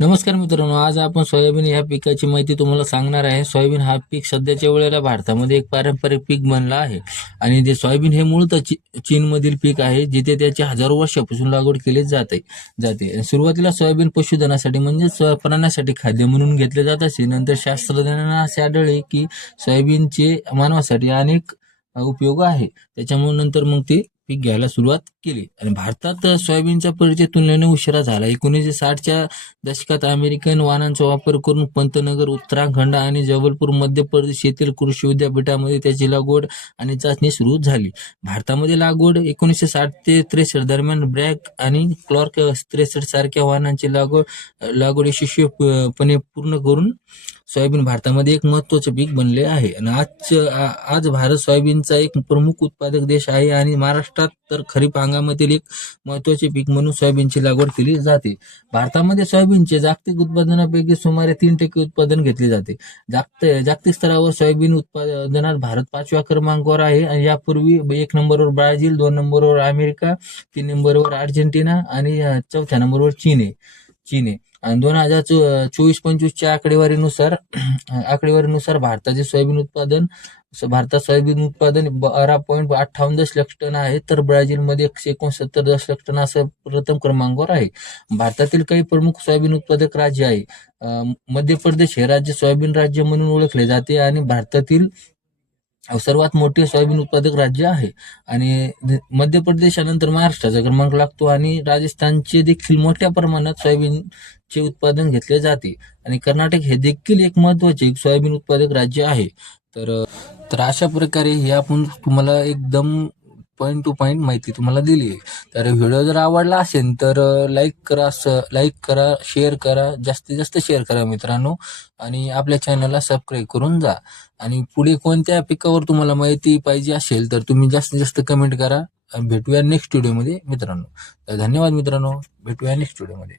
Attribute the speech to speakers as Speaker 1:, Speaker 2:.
Speaker 1: नमस्कार मित्रांनो आज आपण सोयाबीन या पिकाची माहिती तुम्हाला सांगणार आहे. सोयाबीन हा पीक सध्याच्या वेळेला भारतामध्ये एक पारंपरिक पीक बनला आहे. आणि ते सोयाबीन हे मूळतः ची चीनमधील पीक आहे जिथे त्याची हजारो वर्षापासून लागवड केली जाते जाते. सुरुवातीला सोयाबीन पशुधनासाठी म्हणजेच प्राण्यासाठी खाद्य म्हणून घेतले जात असे. नंतर शास्त्रज्ञांना असे आढळले की सोयाबीनचे मानवासाठी अनेक उपयोग आहे. त्याच्यामुळे नंतर मग ते पीक घ्यायला सुरुवात केली. आणि भारतात सोयाबीनचा परिचय तुलनेने उशिरा झाला. एकोणीसशे साठच्या दशकात अमेरिकन वाहनांचा वापर करून पंतनगर उत्तराखंड आणि जबलपूर मध्य प्रदेश येथील कृषी विद्यापीठामध्ये त्याची लागवड आणि चाचणी सुरू झाली. भारतामध्ये लागवड एकोणीसशे साठ ते त्रेसष्ट दरम्यान ब्रॅक आणि क्लॉर्क त्रेसष्ट सारख्या वाहनांची लागवड लागवड यशस्वीपणे पूर्ण करून सोयाबीन भारतामध्ये एक महत्त्वाचे पीक बनले आहे. आणि आज आज भारत सोयाबीनचा एक प्रमुख उत्पादक देश आहे आणि महाराष्ट्रात तर खरीप हंगामातील एक महत्त्वाचे पीक म्हणून सोयाबीनची लागवड केली जाते. भारतामध्ये सोयाबीनचे जागतिक उत्पादनापैकी सुमारे तीन टक्के उत्पादन घेतले जाते. जागत जागतिक स्तरावर सोयाबीन उत्पादनात भारत पाचव्या क्रमांकावर आहे आणि यापूर्वी एक नंबरवर ब्राझील दोन नंबरवर अमेरिका तीन नंबरवर अर्जेंटिना आणि चौथ्या नंबरवर चीन आहे. चीन आहे. आणि दोन हजार चो चोवीस पंचवीसच्या आकडेवारीनुसार आकडेवारीनुसार भारताचे सोयाबीन उत्पादन भारतात सोयाबीन उत्पादन बारा पॉईंट अठ्ठावन्न दशलक्ष टन आहे तर ब्राझीलमध्ये एकशे एकोणसत्तर दशलक्ष टन असं प्रथम क्रमांकावर आहे. भारतातील काही प्रमुख सोयाबीन उत्पादक राज्य आहे. मध्य प्रदेश हे राज्य सोयाबीन राज्य म्हणून ओळखले जाते आणि भारतातील सर्वात मोठे सोयाबीन उत्पादक राज्य आहे. आणि मध्य प्रदेशानंतर महाराष्ट्राचा क्रमांक लागतो आणि राजस्थानचे देखील मोठ्या प्रमाणात सोयाबीनचे उत्पादन घेतले जाते. आणि कर्नाटक हे देखील एक महत्त्वाचे एक सोयाबीन उत्पादक राज्य आहे. तर तर अशा प्रकारे हे आपण तुम्हाला एकदम पॉईंट टू पॉईंट माहिती तुम्हाला दिली आहे तर व्हिडिओ जर आवडला असेल तर लाईक करा लाईक करा शेअर करा जास्तीत जास्त शेअर करा मित्रांनो. आणि आपल्या चॅनलला सबस्क्राईब करून जा. आणि पुढे कोणत्या पिकावर तुम्हाला माहिती पाहिजे असेल तर तुम्ही जास्तीत जास्त कमेंट करा. आणि भेटूया नेक्स्ट व्हिडिओमध्ये मित्रांनो. तर धन्यवाद मित्रांनो. भेटूया नेक्स्ट व्हिडिओमध्ये